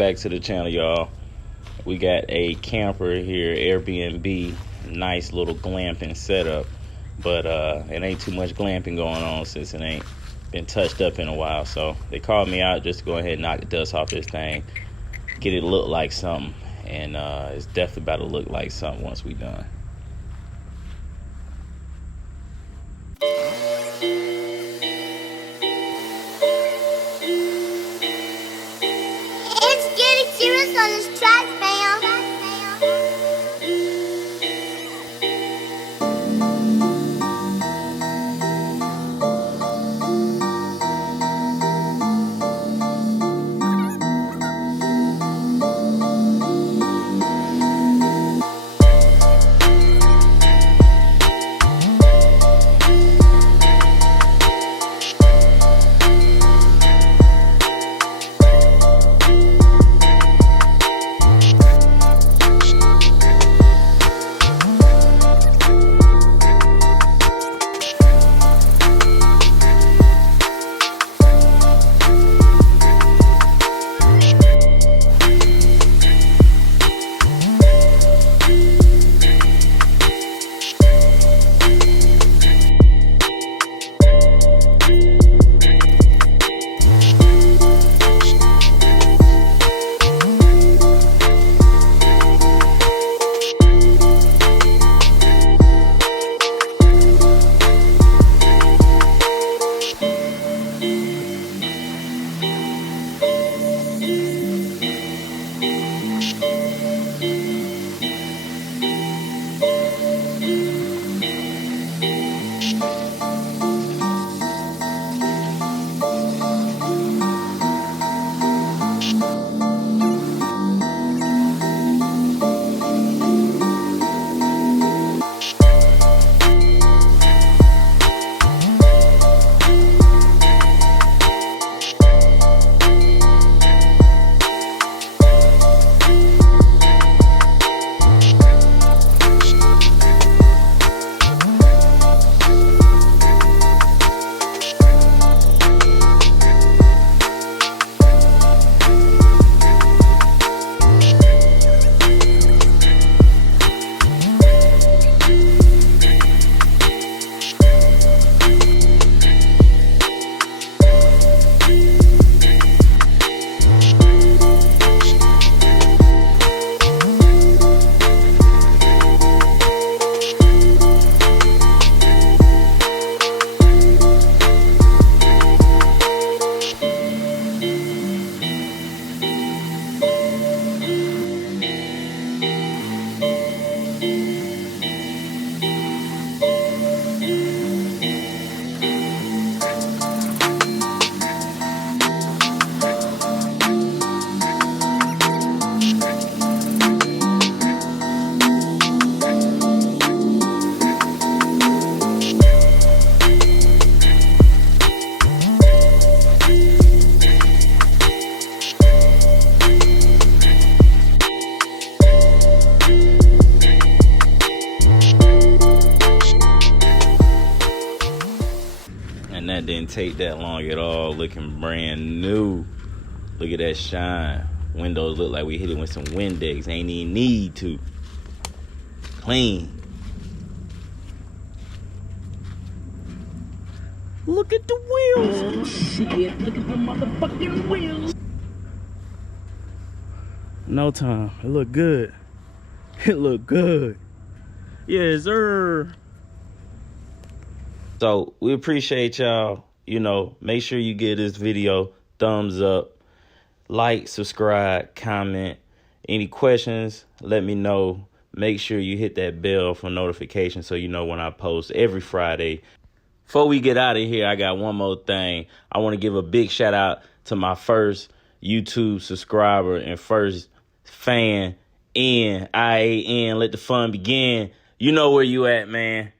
back to the channel, y'all. We got a camper here, Airbnb. Nice little glamping setup, but it ain't too much glamping going on since it ain't been touched up in a while. So they called me out just to go ahead and knock the dust off this thing, get it look like something, and it's definitely about to look like something once we done. It's getting serious on this track, fam. And that didn't take that long at all. Looking brand new. Look at that shine. Windows look like we hit it with some Windex. Ain't even need to. Clean. Look at the wheels. Oh shit, look at the motherfucking wheels. No time. It look good. It look good. Yes, sir. So we appreciate y'all. You know, make sure you give this video thumbs up, like, subscribe, comment. Any questions, let me know. Make sure you hit that bell for notification so you know when I post every Friday. Before we get out of here, I got one more thing. I want to give a big shout out to my first YouTube subscriber and first fan, IAN. Let the fun begin. You know where you at, man.